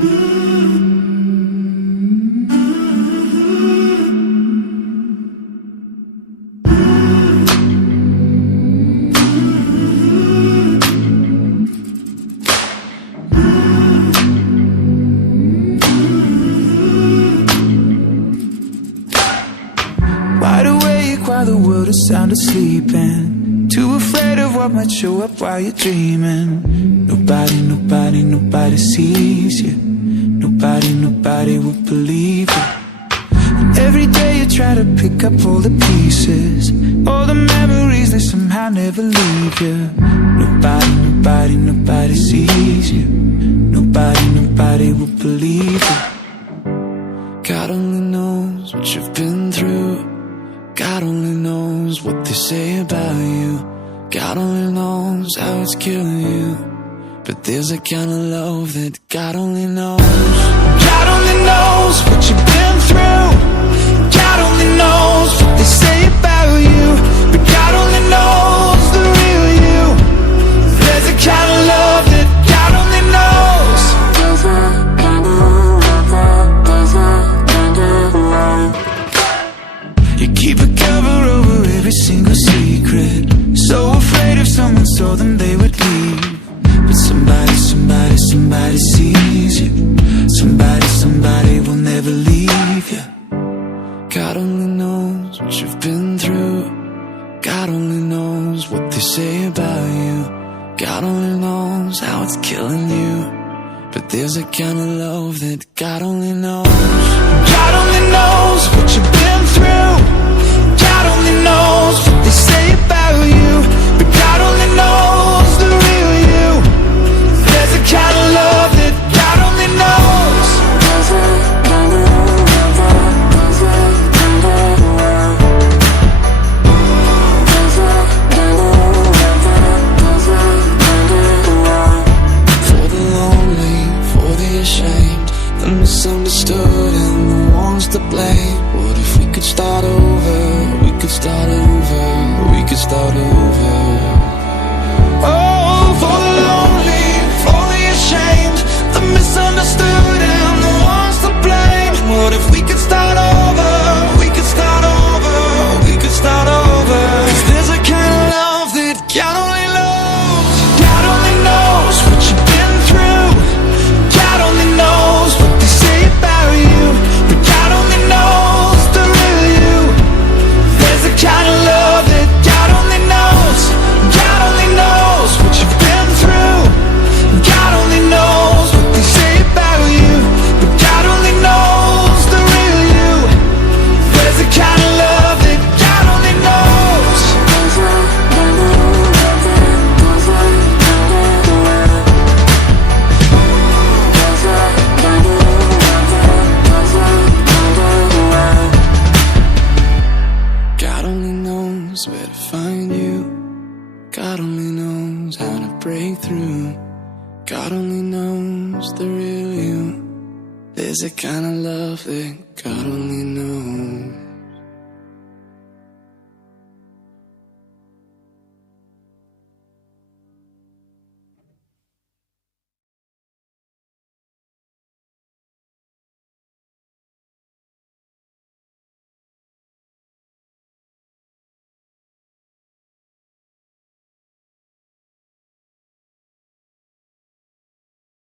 Wide awake while the world is sound asleep, and too afraid of what might show up while you're dreaming. Nobody sees you. Nobody will believe you. And every day you try to pick up all the pieces, all the memories that somehow never leave you. Nobody sees you. Nobody will believe you. God only knows what you've been through. God only knows what they say about you. God only knows how it's killing you. But there's a kind of love that God only knows. God only knows what you've been through. God only knows what they say about you. But God only knows the real you. There's a kind of love that God only knows. There's a kind of love, there's a kind of love. You keep a cover over every single secret, so afraid if someone saw them they would leave. But somebody sees you. Somebody will never leave you. God only knows what you've been through. God only knows what they say about you. God only knows how it's killing you. But there's a kind of love that God only knows. God only knows what you've been through. God only knows what they say about you. But God only knows the real you. There's a kind of love that God only knows. There's a kind of love, there's a kind of love. There's a kind of love, there's a kind of love. For the lonely, for the ashamed, the misunderstood and the ones to blame. What if we could start over? We could start over. We could start over. Oh, for the lonely, for the ashamed, the misunderstood and the ones to blame. What if we could start over? We could start over. We could start over. 'Cause there's a kind of love that God only knows. God only knows what you've been through. God only knows what they say about you. But God only knows the real you. There's a kind of love that God only knows. God only knows what you've been through. God only knows what they say about you. But God only knows the real you. There's a kind of love that God only knows. There's a kind of love, there's a kind of love. There's a kind of love, there's a kind of love. God only knows where to find you. God only knows how to break through. God only knows the real you. There's a kind of love that God only knows.